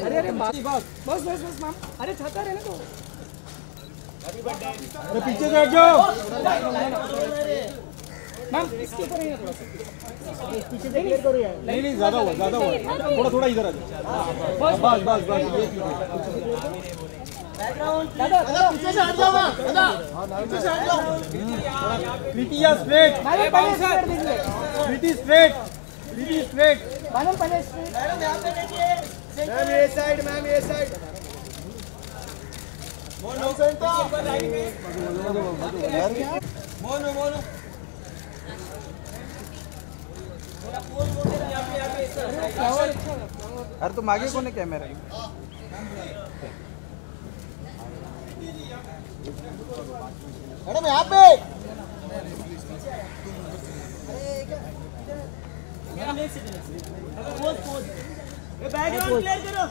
अरे अरे बस बस बस बस मैम, अरे छाता रहने दो। अरे पीछे बैठ जाओ मैम, इसके ऊपर ही थोड़ा सा पीछे से क्लियर करो यार। नहीं नहीं ज्यादा हुआ थोड़ा थोड़ा इधर आ जाओ। बस बस बस बस ये ठीक है। दादा पीछे से हट जाओ ना, पीछे से हट जाओ। कृति या स्ट्रेट, कृति स्ट्रेट, कृति स्ट्रेट। मैडम पहले स्ट्रेट। मैम यहां पे देखिए, मैम ये साइड, मैम ये side. Mono centre mono mono अरे तो मागे कोण आहे कॅमेरा? मैडम यहाँ पे बैकग्राउंड क्लियर करो।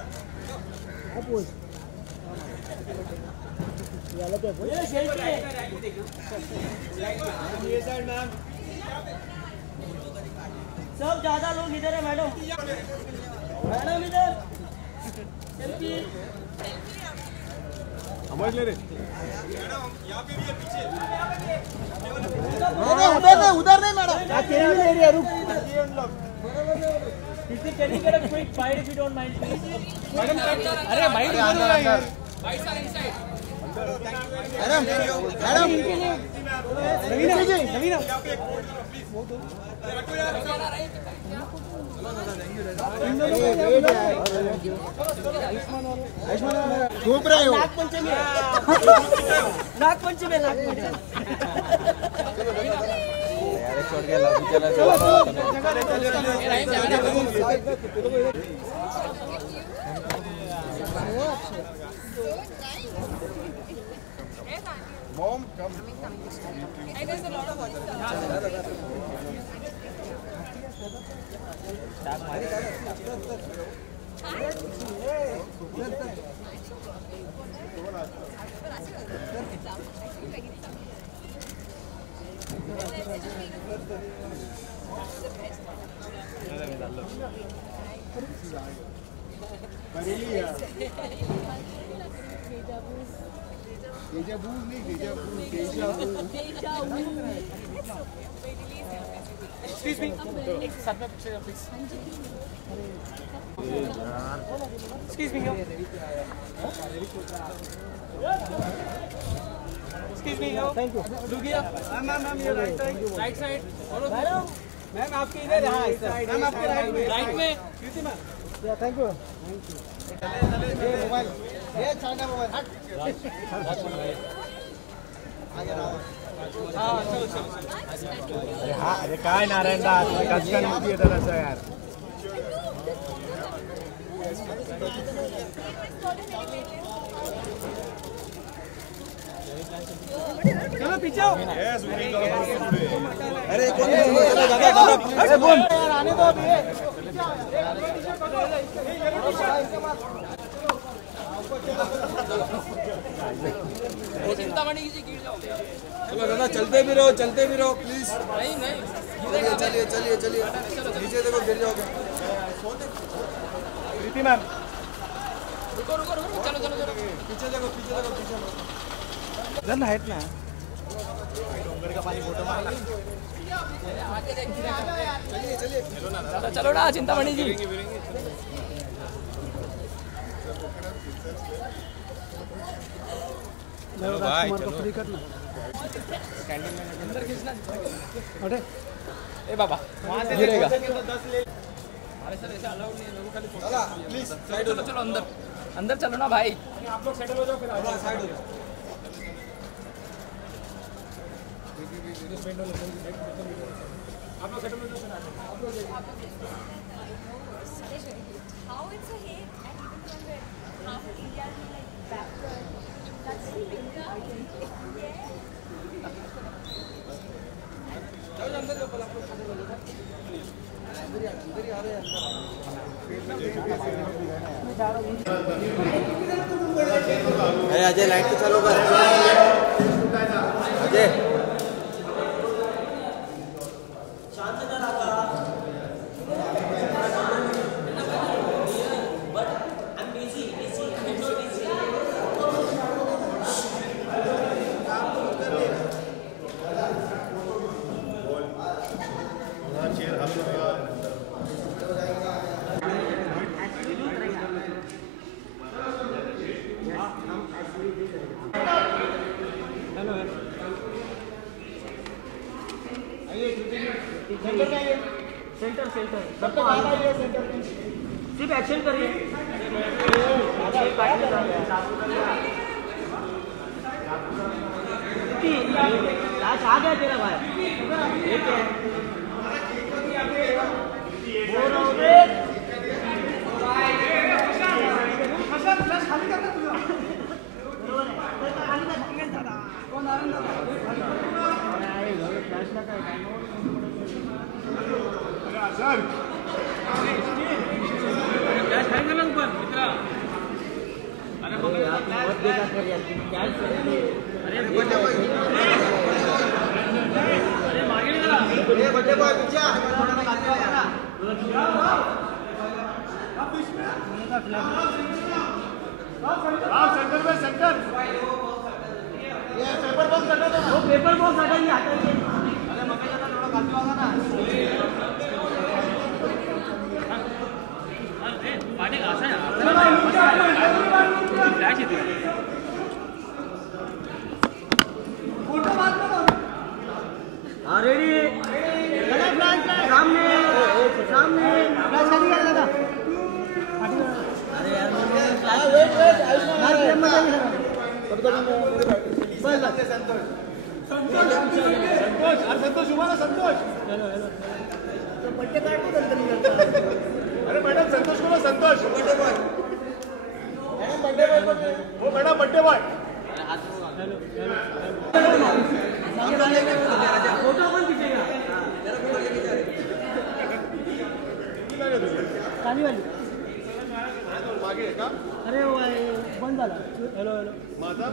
ये साइड मैम, सब ज्यादा लोग इधर है मैडम। मैडम इधर समझ ले रहे। उधर नहीं मैडम, रुक। Can you get a quick bite if you don't mind, please? Madam, अरे bite इधर हो रहा है यार। Bites are inside. Madam, madam. Navina ji, Navina. घूम रहे हो? नागपंचमी। नागपंचमी। छोड़ के ला चला Mom, come. There's a lot of other Excuse me. Sir, please. Excuse me. Excuse me. Thank you. Look here. Ma'am, ये right side. Right side. Madam, ma'am आपके इधर है। मैम आपके राइट में। Right में. कृति मैम। या थैंक यू। ये mobile, ये चाइना मोबाइल हट। आगे रहो। हाँ चलो। अरे हाँ, अरे काय नारायण दास कसं नाही येतं असं यार। चलो पीछे आओ। अरे कौन दादा अरे बोल आने दो अभी। चिंतामणि जी गिर जाओ। चलो दादा चलते भी रहो प्लीज। नहीं चलिए नीचे देखो गिर जाओगे। प्रीति मैम रुको चलो पीछे देखो जन हाइट ना डोंगर का पानी फोटो मारना। चलिए चलो ना चिंतामणि जी। राजकुमार को फ्री करना। अंदर खींचना। अरे ए बाबा वहां से गिरेगा। हमारे सर ऐसा अलाउड नहीं है, लोगों खाली फोटो। प्लीज चलो अंदर चलो ना भाई। आप लोग सेटल हो जाओ फिर साइड हो जाओ। आप लोग सेटल हो जाओ फिर how it's a hate and even when half of India is like backward. That's the thing. Ajay light तो चालू कर। अजय सेंटर सबको आना है सेंटर में सिर्फ एक्शन करिए लास्ट आ गया तेरा भाई एक है पेपर बॉक्स हटाइए रेडी सामने अरे यार संतोष उभा ना संतोष पट्टे काढतो अरे madam Santosh Kumar Santosh birthday boy हो मॅडम बड्डे बॉय फोटो पण खींचेगा खाली वाली मागे का अरे बंद झाला हेलो माझा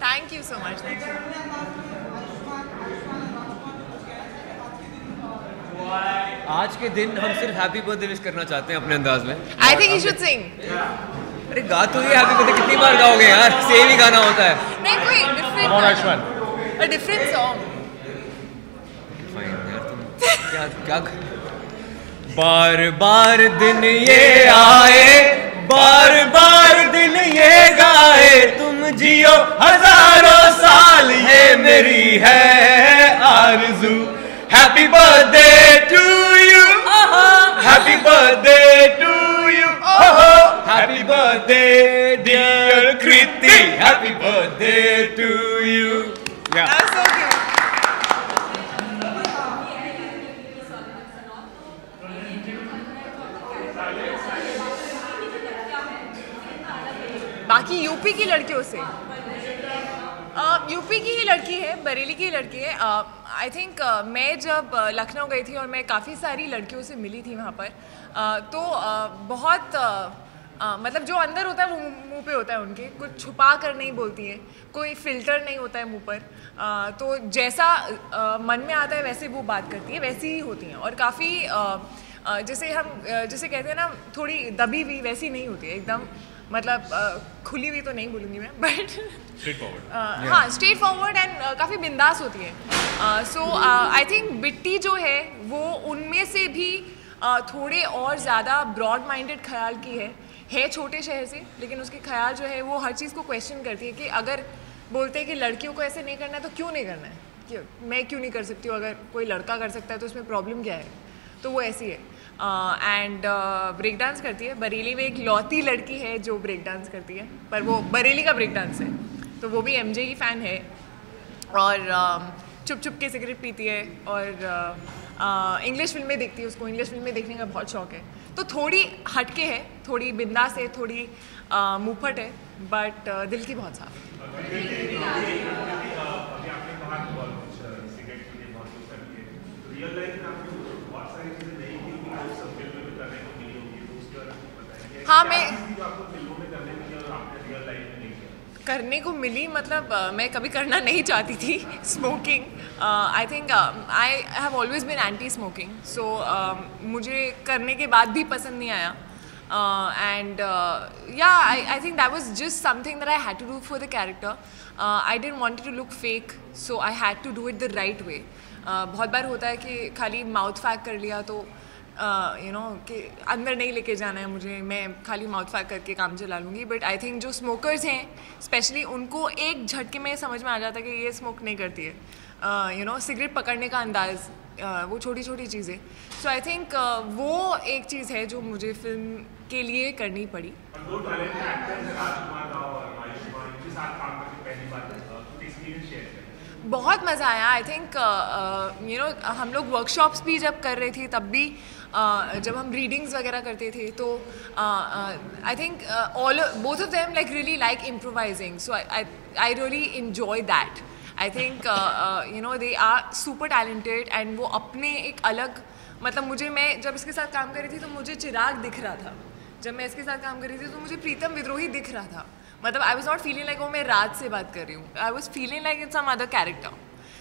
Thank you so much. Thank you. आज के दिन हम सिर्फ हैप्पी बर्थडे विश करना चाहते हैं अपने अंदाज में। I think you should sing. अरे गा तो ये हैप्पी बर्थडे कितनी बार गाओगे यार, सेम ही गाना होता है। नहीं कोई different a different song. Fine यार तुम क्या बार बार दिन ये आए, बार बार दिन ये गाए, तुम जियो हजारों साल, ये मेरी है आरज़ू। Happy birthday to you, happy birthday to you, happy birthday dear Kriti, happy birthday to you. That's so cute. बाकी यूपी की लड़कियों से यूपी की ही लड़की है, बरेली की लड़की है। आई थिंक मैं जब लखनऊ गई थी और मैं काफ़ी सारी लड़कियों से मिली थी वहाँ पर, तो बहुत मतलब जो अंदर होता है वो मुंह पे होता है उनके, कुछ छुपा कर नहीं बोलती है, कोई फिल्टर नहीं होता है मुंह पर। तो जैसा मन में आता है वैसे वो बात करती है, वैसी ही होती हैं। और काफ़ी जैसे कहते हैं ना, थोड़ी दबी हुई वैसी नहीं होती है एकदम, मतलब खुली हुई तो नहीं बोलूँगी मैं, बट हाँ स्ट्रेट फॉरवर्ड एंड काफ़ी बिंदास होती है। सो आई थिंक बिट्टी जो है वो उनमें से भी थोड़े और ज़्यादा ब्रॉड माइंडेड ख्याल की है छोटे शहर से, लेकिन उसके ख्याल जो है वो हर चीज़ को क्वेश्चन करती है कि अगर बोलते हैं कि लड़कियों को ऐसे नहीं करना है तो क्यों नहीं करना है, मैं क्यों नहीं कर सकती हूँ, अगर कोई लड़का कर सकता है तो उसमें प्रॉब्लम क्या है. तो वो ऐसी है. एंड ब्रेक डांस करती है. बरेली में एक लौती लड़की है जो ब्रेक डांस करती है, पर वो बरेली का ब्रेक डांस है, तो वो भी एमजे की फ़ैन है. और चुप चुप के सिगरेट पीती है और इंग्लिश फिल्में देखती है. उसको इंग्लिश फिल्में देखने का बहुत शौक है. तो थोड़ी हटके है, थोड़ी बिंदास है, थोड़ी मुंहफट है, बट दिल की बहुत साफ. हाँ, मैं करने को मिली, मतलब मैं कभी करना नहीं चाहती थी smoking. I think I have always been anti smoking, so मुझे करने के बाद भी पसंद नहीं आया. And yeah, I think that was just something that I had to do for the character. I didn't want it to look fake, so I had to do it the right way. बहुत बार होता है कि खाली mouth फैक कर लिया तो you know कि अंदर नहीं लेके जाना है मुझे, मैं खाली माउथ फैक करके काम चला लूँगी. बट आई थिंक जो स्मोकर्स हैं स्पेशली, उनको एक झटके में समझ में आ जाता है कि ये स्मोक नहीं करती है. यू नो, सिगरेट पकड़ने का अंदाज़, वो छोटी छोटी चीज़ें. सो आई थिंक वो एक चीज़ है जो मुझे फिल्म के लिए करनी पड़ी. बहुत मज़ा आया. आई थिंक यू नो, हम लोग वर्कशॉप्स भी जब कर रहे थे तब भी जब हम रीडिंग्स वगैरह करते थे तो I think both of them like really like improvising. So I really enjoy that. I think you know they are super talented and वो अपने एक अलग, मतलब मुझे, मैं जब इसके साथ काम कर रही थी तो मुझे चिराग दिख रहा था. जब मैं इसके साथ काम कर रही थी तो मुझे प्रीतम विद्रोही दिख रहा था. मतलब I was not feeling like वो मैं राज से बात कर रही हूँ. I was feeling like it's some other character.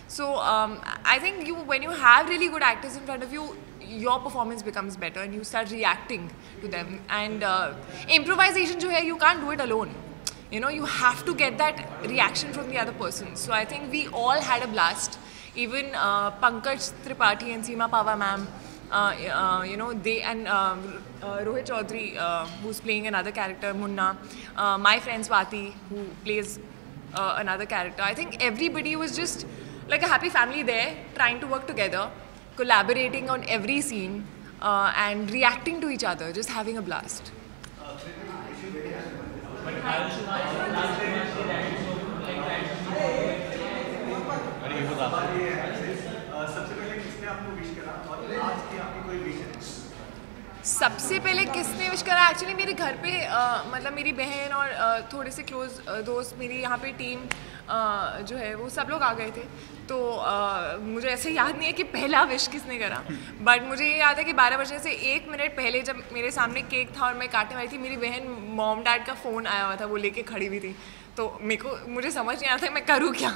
So I think you, when you have really good actors in front of you, your performance becomes better and you start reacting to them. And improvisation जो है, you can't do it alone. You know, you have to get that reaction from the other person. So I think we all had a blast. Even Pankaj Tripathi and Seema Pava ma'am, you know, they, and Rohit Chaudhary, who's playing another character, Munna, my friend Swati, who plays another character. I think everybody was just like a happy family there, trying to work together, collaborating on every scene, and reacting to each other, just having a blast. सबसे पहले किसने wish करा? Actually मेरे घर पे मतलब मेरी बहन और थोड़े से क्लोज दोस्त, मेरी यहाँ पे टीम जो है वो सब लोग आ गए थे. तो मुझे ऐसे याद नहीं है कि पहला विश किसने करा, बट मुझे ये याद है कि 12 बजे से 1 मिनट पहले जब मेरे सामने केक था और मैं काटने वाली थी, मेरी बहन मॉम डैड का फ़ोन आया हुआ था, वो लेके खड़ी हुई थी. तो मुझे समझ नहीं आता मैं करूँ क्या.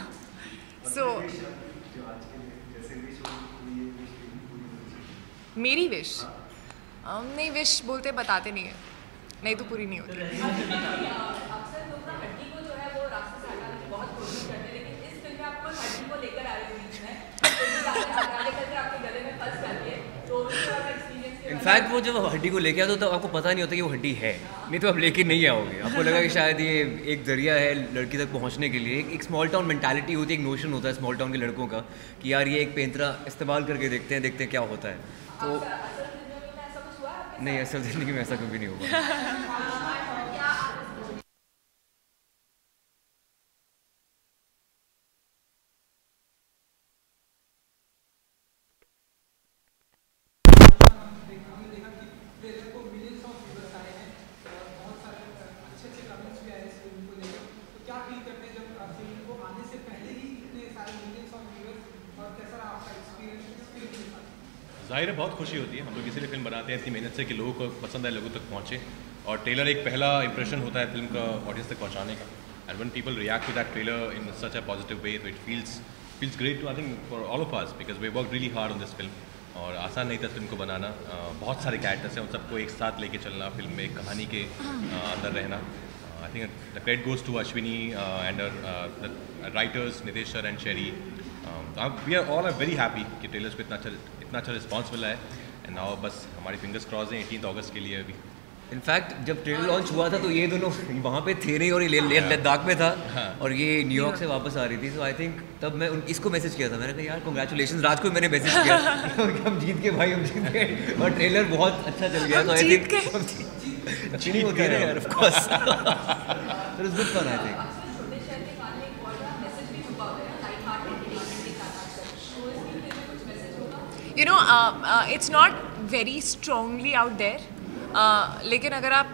सो मेरी विश नहीं, विश बोलते बताते नहीं है, नहीं तो पूरी नहीं होती. इनफैक्ट वो जब हड्डी को लेके आते हो तो आपको पता नहीं होता कि वो हड्डी है, नहीं तो आप लेके नहीं आओगे. आपको लगा कि शायद ये एक जरिया है लड़की तक पहुंचने के लिए. एक स्मॉल टाउन मेंटालिटी होती है, एक नोशन होता है स्मॉल टाउन के लड़कों का कि यार ये एक पेंतरा इस्तेमाल करके देखते हैं क्या होता है. तो नहीं, असल ज़िंदगी में ऐसा कभी नहीं होगा. ज़ाहिर है बहुत खुशी होती है. हम लोग इसीलिए फिल्म बनाते हैं इतनी मेहनत से कि लोगों को पसंद आए, लोगों तक पहुँचे. और ट्रेलर एक पहला इंप्रेशन होता है फिल्म का ऑडियंस तक पहुँचाने का. And when people react to that trailer in such a positive way, तो it feels great to, I think, for all of us, because we work really hard on this film. और आसान नहीं था इस film को बनाना. बहुत सारे characters हैं, उन सबको एक साथ लेके चलना, फिल्म में एक कहानी के अंदर रहना. I think the credit goes to Ashwini and the writers Nitesh sir and Sherry. We are all very happy कि ट्रेलर्स को इतना अच्छा रिस्पॉन्स मिला है. एंड नाउ बस हमारी फिंगर्स क्रॉस हैं 18 अगस्त के लिए. अभी इनफैक्ट जब ट्रेलर लॉन्च हुआ था तो ये दोनों वहाँ पे थे नहीं और ये लद्दाख में था और ये न्यूयॉर्क से वापस आ रही थी. सो आई थिंक तब मैं इसको मैसेज किया था. मैंने कहा यार कांग्रेचुलेशंस. राज को मैंने मैसेज किया हम जीत के भाई, हम जीत गए और ट्रेलर बहुत अच्छा चल गया. तो आई थिंक चीनी होती है यार, of course. It was good fun I think. You know, it's not very strongly out there. लेकिन अगर आप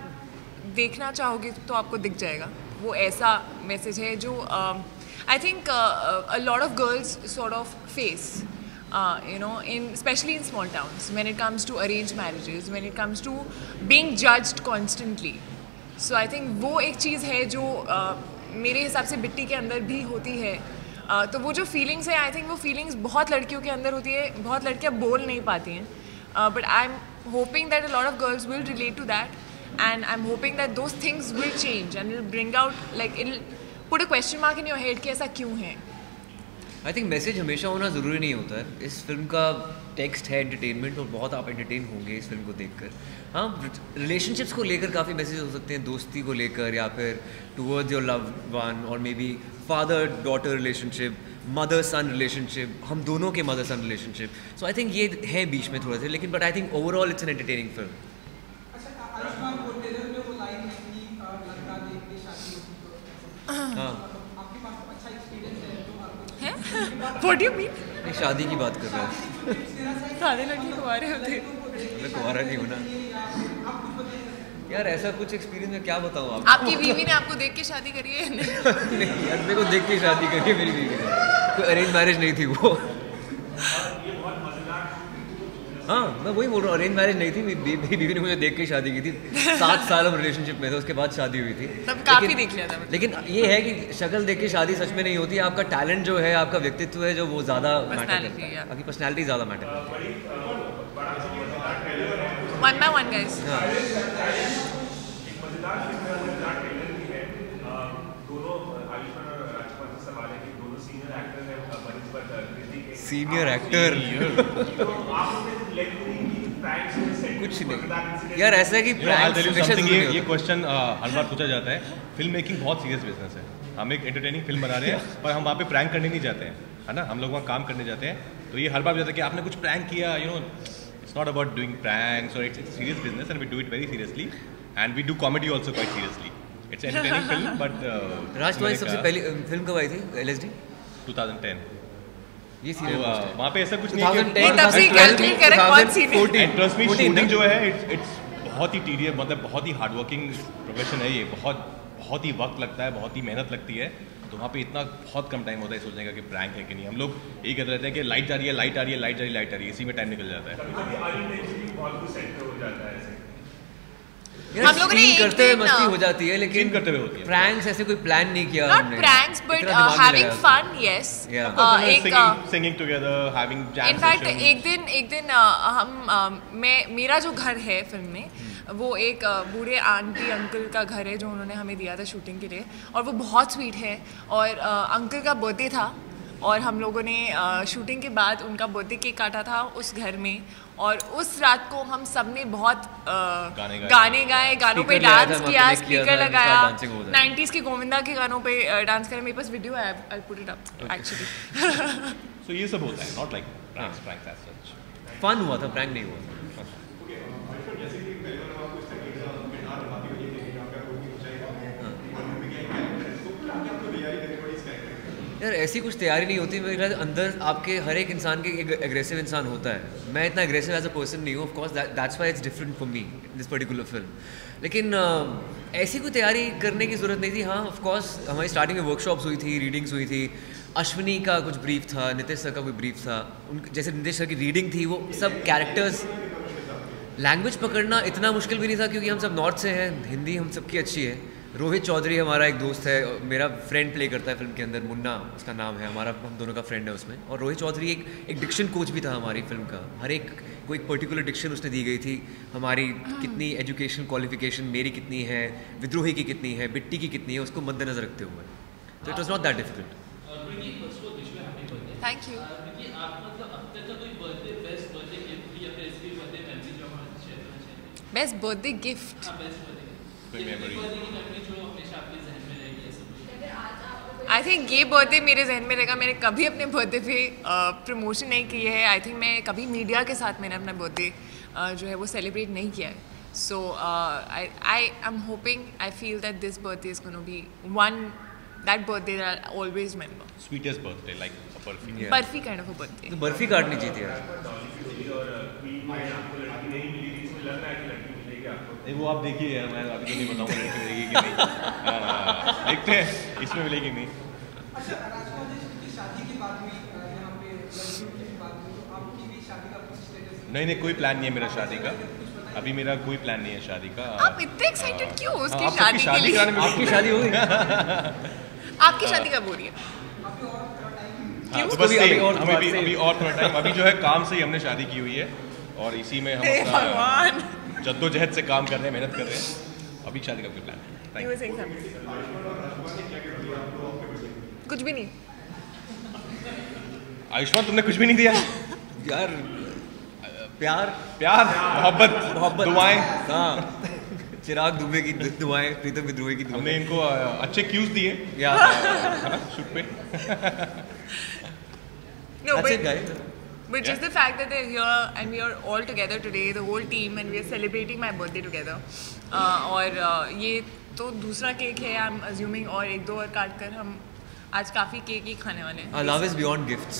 देखना चाहोगे तो आपको दिख जाएगा. वो ऐसा मैसेज है जो I think a lot of girls sort of face. You know, especially in small towns, when it comes to arranged marriages, when it comes to being judged constantly. So I think वो एक चीज़ है जो मेरे हिसाब से बिट्टी के अंदर भी होती है. तो वो जो फीलिंग्स है, आई थिंक वो फीलिंग्स बहुत लड़कियों के अंदर होती है. बहुत लड़कियाँ बोल नहीं पाती हैं. But I am hoping that a lot of girls will relate to that, and I'm hoping that those things will change and it'll bring out, like it'll put a question mark in your head कि ऐसा क्यों है. I think message हमेशा होना ज़रूरी नहीं होता है. इस फिल्म का टेक्स्ट है एंटरटेनमेंट और बहुत आप एंटरटेन होंगे इस फिल्म को देखकर. हाँ, रिलेशनशिप्स को लेकर काफ़ी मैसेज हो सकते हैं, दोस्ती को लेकर या फिर टुवर्ड्स योर लव वन और may be father daughter relationship, mother sun relationship, हम दोनों के mother sun relationship. So I think ये है बीच में थोड़ा सा, लेकिन but I think overall it's an entertaining film. हाँ, What do you mean? नहीं शादी की बात कर रहा है. सारे लड़के कुंवारे होते. मैं कुंवारा नहीं हूँ ना यार. ऐसा कुछ एक्सपीरियंस में क्या बताऊँ आपको. आपकी बीवी ने आपको देख के शादी करी है? नहीं यार, मेरे को देख के शादी करी है मेरी बीवी ने. कोई अरेंज मैरिज नहीं थी वो. हाँ, मैं वही बोल रहा हूँ, अरेंज मैरिज नहीं थी. मेरी बीवी ने मुझे देख के शादी की थी. 7 साल हम रिलेशनशिप में थे, उसके बाद शादी हुई थी. तब काफी देख लिया था. लेकिन ये है कि शक्ल देख के शादी सच में नहीं होती. आपका टैलेंट जो है, आपका व्यक्तित्व है जो वो ज़्यादा मैटर करता है. आपकी पर्सनैलिटी ज़्यादा मैटर करती है. One by one, guys. Senior actor कुछ नहीं यार. ऐसा है कि ये क्वेश्चन हर बार पूछा जाता है. फिल्म मेकिंग बहुत सीरियस बिजनेस है. हम एक एंटरटेनिंग फिल्म बना रहे हैं पर हम वहाँ पे प्रैंक करने नहीं जाते हैं, है ना. हम लोग वहाँ काम करने जाते हैं. तो ये हर बार जाता है कि आपने कुछ प्रैंक किया. You know, it's not about doing pranks और it's serious business and we do it very seriously and we do comedy also quite seriously. It's entertaining film. But Raj तुम्हारी सबसे पहली फिल्म कब आई थी? LSD 2010. ये सीरियस वहाँ पे ऐसा कुछ नहीं है. ट्रस्ट मी, शूटिंग जो है इट्स बहुत ही टीडियस, मतलब बहुत ही हार्डवर्किंग प्रोफेशन है ये. बहुत ही वक्त लगता है, बहुत ही मेहनत लगती है. तो वहाँ पे इतना बहुत कम टाइम होता है सोचने का कि प्रैंक है कि नहीं. हम लोग यही कहते रहते हैं कि लाइट जा रही है, लाइट आ रही है, लाइट जा रही है, लाइट आ रही है, इसी में टाइम निकल जाता है. हम लोगों ने करते हुए मस्ती हो जाती है, लेकिन करते हुए होती है. प्रैंक्स ऐसे कोई प्लान नहीं किया Not हमने. pranks, but having fun, yes. Singing together, having jam In fact, sessions. एक दिन हम मेरा जो घर है फिल्म में, वो एक बूढ़े आंटी अंकल का घर है जो उन्होंने हमें दिया था शूटिंग के लिए. और वो बहुत स्वीट है. और अंकल का बर्थडे था और हम लोगों ने शूटिंग के बाद उनका बर्थडे केक काटा था उस घर में. और उस रात को हम सब ने बहुत गाने गाए, गानों पे डांस किया, स्पीकर लगाया, 90s के गोविंदा के गानों पे डांस करा. मेरे पास वीडियो है, I put it up actually. So ये सब होता है, not like pranks as such. Fun हुआ था, प्रैंक नहीं हुआ. यार ऐसी कुछ तैयारी नहीं होती. मेरे अंदर आपके हर एक इंसान के एक एग्रेसिव इंसान होता है. मैं इतना एग्रेसिव एज अ पर्सन नहीं हूँ. Of course that's why it's different for me this particular film. लेकिन ऐसी कोई तैयारी करने की ज़रूरत नहीं थी. हाँ, ऑफ कोर्स हमारी स्टार्टिंग में वर्कशॉप्स हुई थी, रीडिंग्स हुई थी. अश्विनी का कुछ ब्रीफ था, नितेश सर का कोई ब्रीफ था. जैसे नितेश सर की रीडिंग थी, वो सब कैरेक्टर्स, लैंग्वेज पकड़ना इतना मुश्किल भी नहीं था क्योंकि हम सब नॉर्थ से हैं. हिंदी हम सबकी अच्छी है. रोहित चौधरी हमारा एक दोस्त है, मेरा फ्रेंड प्ले करता है फिल्म के अंदर. मुन्ना उसका नाम है, हमारा हम दोनों का फ्रेंड है उसमें. और रोहित चौधरी एक डिक्शन कोच भी था हमारी फिल्म का. हर एक को एक पर्टिकुलर डिक्शन उसने दी गई थी. हमारी कितनी एजुकेशन क्वालिफिकेशन, मेरी कितनी है, विद्रोही की कितनी है, बिट्टी की कितनी है, उसको मद्देनजर रखते हुए. तो it was not that difficult. Thank you. Best birthday gift कोई मेमोरी? आई थिंक ये बर्थडे मेरे जहन में रहेगा. मैंने कभी अपने बर्थडे पे प्रमोशन नहीं की है. आई थिंक मैं कभी मीडिया के साथ मैंने अपना बर्थडे जो है वो सेलिब्रेट नहीं किया है. So I am hoping, I feel that this birthday is gonna be one that birthday that I always remember. Sweetest birthday, like a barfi. Barfi kind of a birthday. तो बर्फी काटनी चाहिए थी यार. नहीं वो आप देखिए, मैं अभी तो नहीं बताऊंगा लड़की मिलेगी कि नहीं. देखते हैं इसमें मिलेगी नहीं. नहीं कोई प्लान नहीं है मेरा शादी का. अभी मेरा कोई प्लान नहीं है शादी का. आप इतने एक्साइटेड क्यों उसकी आप शादी के लिए? आपकी शादी हो गई? आपकी शादी कब हो रही है? तो बस अभी और थोड़ा टाइम. अभी जो है काम से ही हमने शादी की हुई है और इसी में हम अपना भगवान. जद्दोजहद से काम कर रहे हैं, मेहनत कर रहे हैं. अभी शादी का कोई प्लान नहीं. You were saying something. कुछ भी नहीं. आयुष्मान तुमने कुछ भी नहीं दिया यार प्यार मोहब्बत दुआएं. हाँ चिराग दुबे की दुआएं, प्रीतम विद्रोही की दुआएं. हमने इनको अच्छे क्यूज दिए या शूट पे. No, That's it, guys. but just the fact that they're here and we are all together today, the whole team, and we are celebrating my birthday together. और ये तो दूसरा केक है, I'm assuming, और एक दो और काट कर हम आज काफ़ी केक ही खाने वाले हैं. Our love is beyond gifts.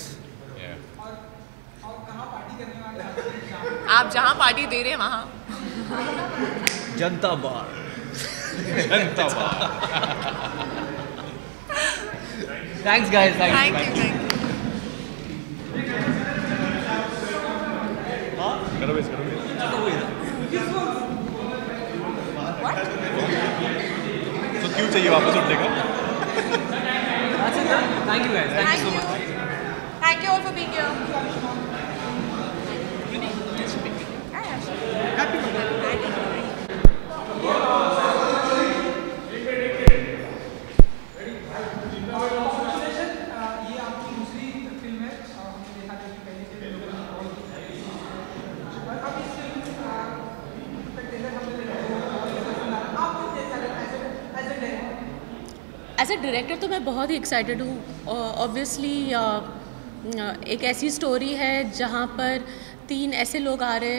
आप जहाँ पार्टी दे रहे हैं वहाँ. जनता बार. Thanks guys. Thank you. करो बेस. What? तो क्यों चाहिए वापस उठने का? Thank you guys. Thank you so much. Thank you all for being here. Happy birthday. As a director तो मैं बहुत ही एक्साइटेड हूँ. ऑब्वियसली एक ऐसी स्टोरी है जहाँ पर 3 ऐसे लोग आ रहे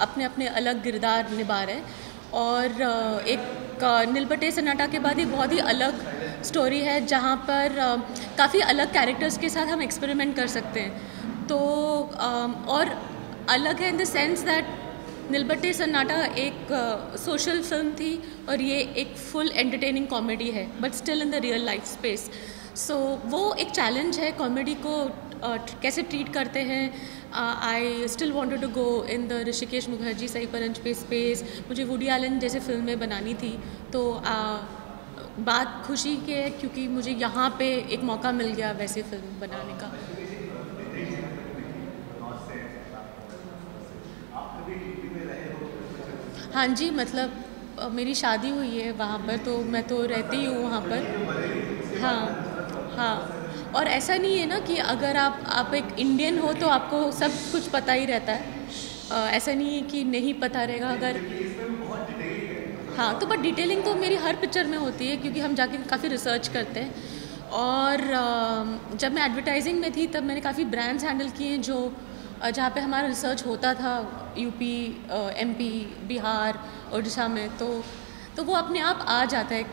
अपने अपने अलग किरदार निभा रहे और एक नीलबटे सन्नाटा के बाद ही बहुत ही अलग स्टोरी है जहाँ पर काफ़ी अलग कैरेक्टर्स के साथ हम एक्सपेरिमेंट कर सकते हैं. तो और अलग है in the sense that Nil Battey Sannata एक सोशल फिल्म थी और ये एक फुल एंटरटेनिंग कॉमेडी है but still in the real life space. So वो एक चैलेंज है कॉमेडी को कैसे ट्रीट करते हैं. I still wanted to go in the Rishikesh Mukherjee सही परंज स्पेस. मुझे वुडी एलन जैसे फिल्में बनानी थी तो बात खुशी की है क्योंकि मुझे यहाँ पे एक मौका मिल गया वैसे फिल्म बनाने का. हाँ जी, मतलब मेरी शादी हुई है वहाँ पर तो मैं तो रहती हूँ वहाँ पर. हाँ और ऐसा नहीं है ना कि अगर आप एक इंडियन हो तो आपको सब कुछ पता ही रहता है. ऐसा नहीं है कि नहीं पता रहेगा अगर. हाँ तो बट डिटेलिंग तो मेरी हर पिक्चर में होती है क्योंकि हम जाके काफ़ी रिसर्च करते हैं. और जब मैं एडवर्टाइजिंग में थी तब मैंने काफ़ी ब्रांड्स हैंडल किए हैं जो जहाँ पे हमारा रिसर्च होता था यूपी, एमपी, बिहार, उड़ीसा में. तो वो अपने आप आ जाता है.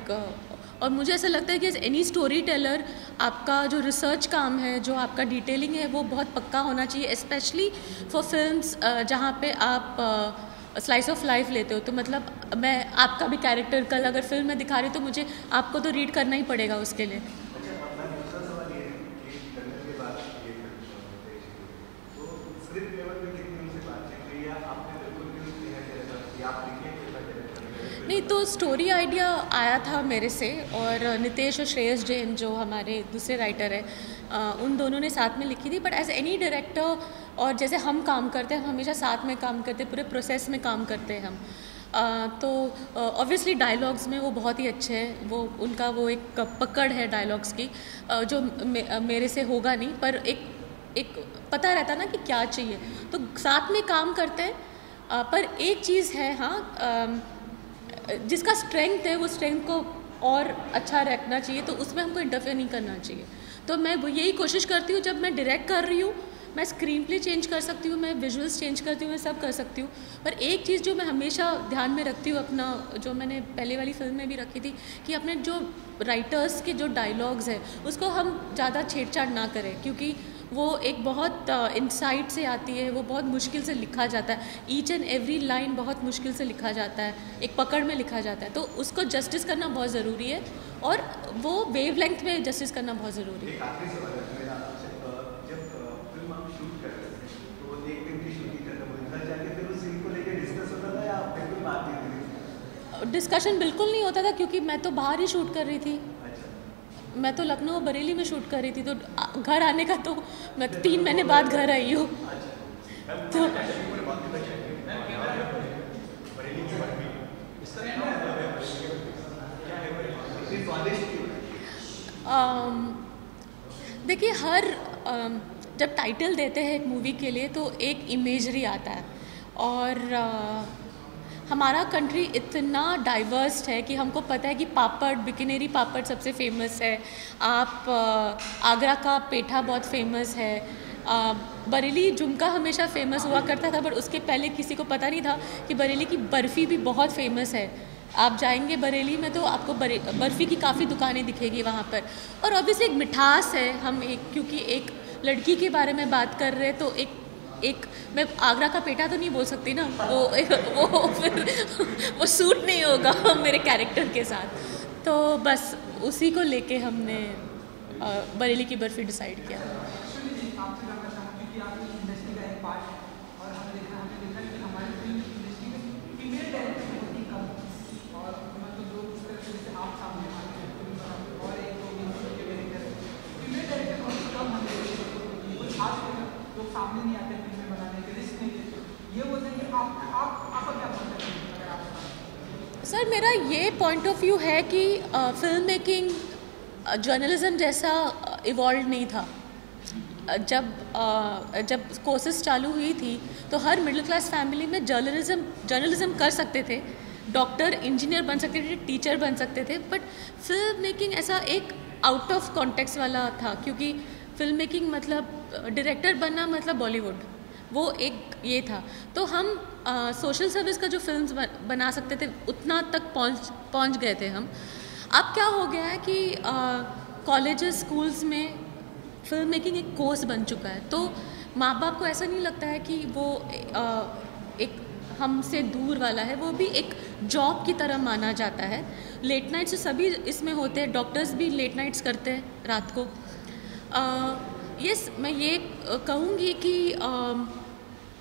और मुझे ऐसा लगता है कि एज एनी स्टोरी टेलर आपका जो रिसर्च काम है, जो आपका डिटेलिंग है, वो बहुत पक्का होना चाहिए, स्पेशली फॉर फिल्म्स जहाँ पे आप स्लाइस ऑफ लाइफ लेते हो. तो मतलब मैं आपका भी कैरेक्टर कल अगर फिल्म में दिखा रही हूँ तो मुझे आपको तो रीड करना ही पड़ेगा उसके लिए. नहीं तो स्टोरी आइडिया आया था मेरे से और नितेश और श्रेयस जैन जो हमारे दूसरे राइटर हैं उन दोनों ने साथ में लिखी थी. बट एज एनी डायरेक्टर और जैसे हम काम करते हैं हम हमेशा साथ में काम करते हैं, पूरे प्रोसेस में काम करते हैं हम. तो ऑब्वियसली डायलॉग्स में वो बहुत ही अच्छे हैं. वो उनका वो एक पकड़ है डायलॉग्स की जो मेरे से होगा नहीं, पर एक पता रहता ना कि क्या चाहिए. तो साथ में काम करते हैं पर एक चीज़ है, हाँ, जिसका स्ट्रेंथ है वो स्ट्रेंथ को और अच्छा रखना चाहिए, तो उसमें हमको इंटरफेयर नहीं करना चाहिए। तो मैं यही कोशिश करती हूँ, जब मैं डायरेक्ट कर रही हूँ मैं स्क्रीन प्ले चेंज कर सकती हूँ, मैं विजुअल्स चेंज करती हूँ, मैं सब कर सकती हूँ। पर एक चीज़ जो मैं हमेशा ध्यान में रखती हूँ, अपना जो मैंने पहले वाली फिल्म में भी रखी थी, कि अपने जो राइटर्स के जो डायलॉग्स है उसको हम ज़्यादा छेड़छाड़ ना करें, क्योंकि वो एक बहुत इंसाइट से आती है, वो बहुत मुश्किल से लिखा जाता है, ईच एंड एवरी लाइन बहुत मुश्किल से लिखा जाता है, एक पकड़ में लिखा जाता है, तो उसको जस्टिस करना बहुत ज़रूरी है और वो वेव लेंथ में जस्टिस करना बहुत ज़रूरी है। डिस्कशन बिल्कुल नहीं होता था, क्योंकि मैं तो बाहर ही शूट कर रही थी। मैं तो लखनऊ बरेली में शूट कर रही थी, तो घर आने का तो मैं तो 3 महीने बाद घर आई हूँ। तो देखिए, जब टाइटल देते हैं एक मूवी के लिए तो एक इमेजरी आता है, और हमारा कंट्री इतना डाइवर्स है कि हमको पता है कि पापड़, बिकनेरी पापड़ सबसे फेमस है, आप आगरा का पेठा बहुत फेमस है, बरेली झुमका हमेशा फेमस हुआ करता था, पर उसके पहले किसी को पता नहीं था कि बरेली की बर्फ़ी भी बहुत फेमस है। आप जाएंगे बरेली में तो आपको बर्फ़ी की काफ़ी दुकानें दिखेगी वहाँ पर, और ऑब्वियसली एक मिठास है। हम क्योंकि एक लड़की के बारे में बात कर रहे हैं, तो एक मैं आगरा का पेठा तो नहीं बोल सकती ना, वो फिर वो सूट नहीं होगा मेरे कैरेक्टर के साथ। तो बस उसी को लेके हमने बरेली की बर्फ़ी डिसाइड किया। सर, मेरा ये पॉइंट ऑफ व्यू है कि फिल्म मेकिंग जर्नलिज्म जैसा इवॉल्व नहीं था। जब कोर्सेज चालू हुई थी तो हर मिडिल क्लास फैमिली में जर्नलिज्म कर सकते थे, डॉक्टर, इंजीनियर बन सकते थे, टीचर बन सकते थे, बट फिल्म मेकिंग ऐसा एक आउट ऑफ कॉन्टेक्स्ट वाला था, क्योंकि फिल्म मेकिंग मतलब डायरेक्टर बनना मतलब बॉलीवुड, वो एक ये था। तो हम सोशल सर्विस का जो फिल्म्स बना सकते थे उतना तक पहुंच गए थे हम। अब क्या हो गया है कि कॉलेजेस, स्कूल्स में फिल्म मेकिंग एक कोर्स बन चुका है, तो माँ बाप को ऐसा नहीं लगता है कि वो एक हमसे दूर वाला है, वो भी एक जॉब की तरह माना जाता है। लेट नाइट्स सभी इसमें होते हैं, डॉक्टर्स भी लेट नाइट्स करते हैं रात को। मैं ये कहूँगी कि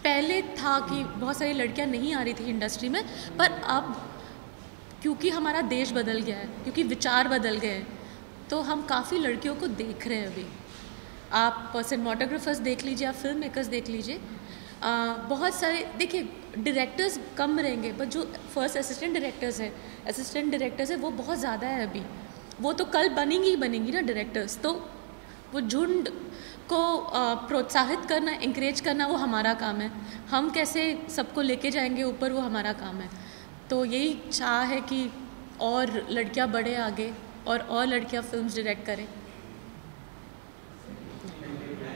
पहले था कि बहुत सारी लड़कियां नहीं आ रही थी इंडस्ट्री में, पर अब क्योंकि हमारा देश बदल गया है, क्योंकि विचार बदल गए हैं, तो हम काफ़ी लड़कियों को देख रहे हैं अभी। आप सिनेमाटोग्राफर्स देख लीजिए, आप फिल्म मेकर्स देख लीजिए, बहुत सारे देखिए, डायरेक्टर्स कम रहेंगे, पर जो फर्स्ट असिस्टेंट डायरेक्टर्स है वो बहुत ज़्यादा है अभी। वो तो कल बनेंगी ना डायरेक्टर्स, तो वो झुंड को प्रोत्साहित करना, इंकरेज करना वो हमारा काम है। हम कैसे सबको लेके जाएंगे ऊपर, वो हमारा काम है। तो यही चाह है कि और लड़कियां बढ़े आगे और लड़कियां फिल्म्स डायरेक्ट करें।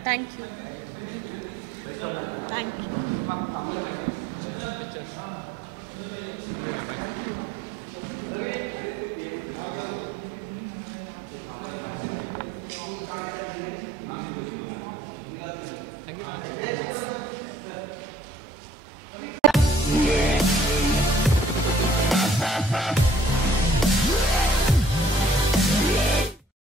Thank you.